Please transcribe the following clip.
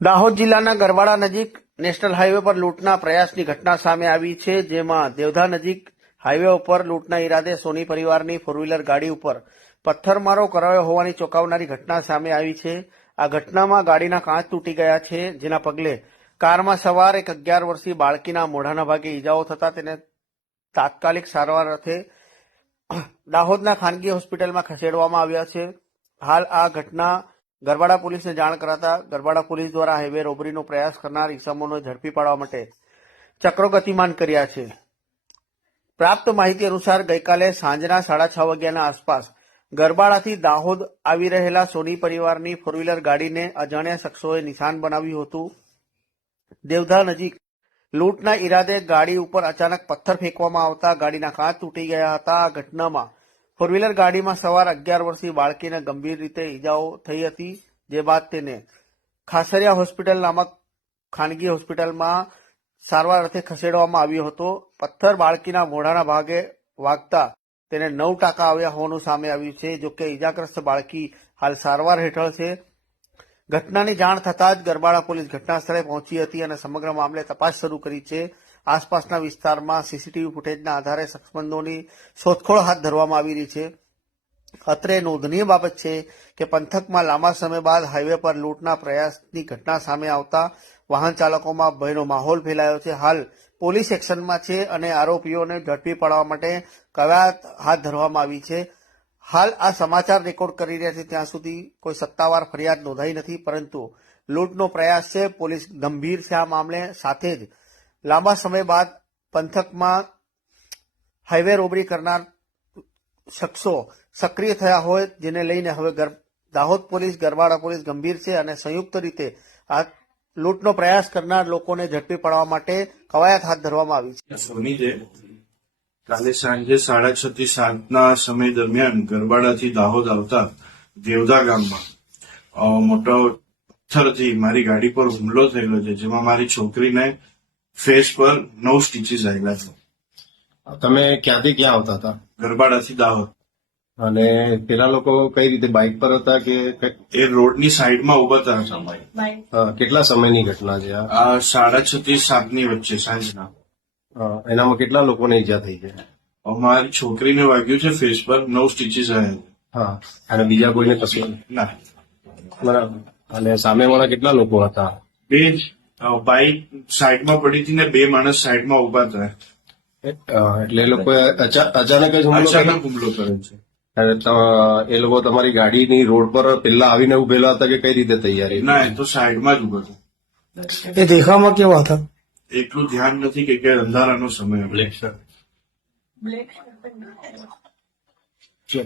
દાહોદ જિલ્લાના ગરવાડા નજીક national highway પર લૂંટના પ્રયાસની ઘટના સામે આવી છે, જેમાં દેવધા નજીક હાઈવે ઉપર લૂંટના ઈરાદે સોની પરિવારની ફોર વ્હીલર ગાડી ઉપર પથ્થરમારો કરાયો હોવાની ચોંકાવનારી ઘટના સામે આવી છે। આ ઘટનામાં ગાડીના કાચ તૂટી ગયા છે, જેના પગલે કારમાં સવાર એક 11 વર્ષીય બાળકીના મોઢાના ભાગે ઈજાઓ થતા તેને તાત્કાલિક સારવાર અર્થે દાહોદના ખાનગી હોસ્પિટલમાં ખસેડવામાં આવ્યા છે। હાલ આ ઘટના ગરવાડા પોલીસને જાણ કરાતા ગરવાડા પોલીસ દ્વારા હાઈવે રોબરીનો પ્રયાસ કરનાર ઇસમોને ઝડપી પાડવા માટે ચક્રો ગતિમાન કર્યા છે। પ્રાપ્ત માહિતી અનુસાર ગઈકાલે સાંજના 6:30 વાગ્યાના આસપાસ ગરવાડાથી દાહોદ આવી રહેલા સોની પરિવારની ફોર વ્હીલર ગાડીને અજાણ્યા શખ્સોએ નિશાન બનાવ્યું હતું। દેવધા નજીક લૂંટના ઈરાદે ગાડી ઉપર અચાનક પથ્થર ફેંકવામાં આવતા ગાડીના કાચ તૂટી ગયા હતા। આ ઘટનામાં ફોર વ્હીલર ગાડીમાં સવાર 11 વર્ષીય બાળકીને ગંભીર રીતે ઈજાઓ થઈ હતી, જે બાદ તેને ખાસરિયા હોસ્પિટલ નામક ખાનગી હોસ્પિટલમાં સારવાર અર્થે ખસેડવામાં આવ્યો હતો। પથ્થર બાળકીના મોઢાના ભાગે વાગતા તેને 9 ટાંકા આવ્યા હોવાનું સામે આવ્યું છે। જોકે ઈજાગ્રસ્ત બાળકી હાલ સારવાર હેઠળ છે। ઘટનાની જાણ થતાં જ ગરવાડા પોલીસ ઘટના સ્થળે પહોંચી હતી અને સમગ્ર મામલે તપાસ શરૂ કરી છે। આસપાસના વિસ્તારમાં સીસીટીવી ફૂટેજના આધારે શખ્સબંધોની શોધખોળ હાથ ધરવામાં આવી રહી છે। અત્રે નોંધનીય બાબત છે કે પંથકમાં લાંબા સમય બાદ હાઈવે પર લૂંટના પ્રયાસની ઘટના સામે આવતા વાહન ચાલકોમાં ભયનો માહોલ ફેલાયો છે। હાલ પોલીસ એક્શનમાં છે અને આરોપીઓને ઝડપી પાડવા માટે કવાયત હાથ ધરવામાં આવી છે। હાલ આ સમાચાર રેકોર્ડ કરી રહ્યા છે ત્યાં સુધી કોઈ સત્તાવાર ફરિયાદ નોંધાઈ નથી, પરંતુ લૂંટનો પ્રયાસ છે। પોલીસ ગંભીર છે આ મામલે। સાથે જ લાંબા સમય બાદ પંથકમાં હાઈવે રોબરી કરનાર શખ્સો સક્રિય થયા હોય, જેને લઈને હવે દાહોદ પોલીસ, ગરવાડા પોલીસ ગંભીર છે અને સંયુક્ત રીતે આ લૂંટનો પ્રયાસ કરનાર લોકોને ઝડપી પાડવા માટે કવાયત હાથ ધરવામાં આવી છે। સોની છે કાલે સાંજે 6:30 થી 7ના સમય દરમિયાન ગરબાડાથી દાહોદ આવતા દેવધા ગામમાં મોટો પથ્થરથી મારી ગાડી પર હુમલો થયેલો છે, જેમાં મારી છોકરીને ફેસ પર 9 સ્ટીચીસ આવેલા છે। તમે ક્યાંથી ક્યાં આવતા હતા? ગરબાડાથી દાહોદ। અને પેલા લોકો કઈ રીતે બાઇક પર હતા કે એ રોડની સાઈડમાં ઉભા હતા। કેટલા સમયની ઘટના છે આ? આ 6:30 થી 7ની વચ્ચે સાંજના। એનામાં કેટલા લોકોને ઈજા થઈ છે? મારી છોકરીને વાગ્યું છે ફેસ પર, 9 સ્ટીચીસ આવ્યા છે। હા, અને બીજા કોઈને કશું ના, બરાબર। અને સામેવાળા કેટલા લોકો હતા? બે જ બાઇક સાઈડમાં પડી હતી ને 2 માણસ સાઈડમાં ઉભા હતા। એટલે એ લોકોએ અચાનક જ હુમલો કર્યો? અચાનક હુમલો કર્યો છે। અને એ લોકો તમારી ગાડીની રોડ પર પેલા આવીને ઉભેલા હતા કે કઈ રીતે તૈયારી? ના, એ તો સાઈડમાં જ ઉભો હતો। એ દેખાવમાં કેવા હતા? એટલું ધ્યાન નથી કે અંધારાનો સમય હતો। ચલો।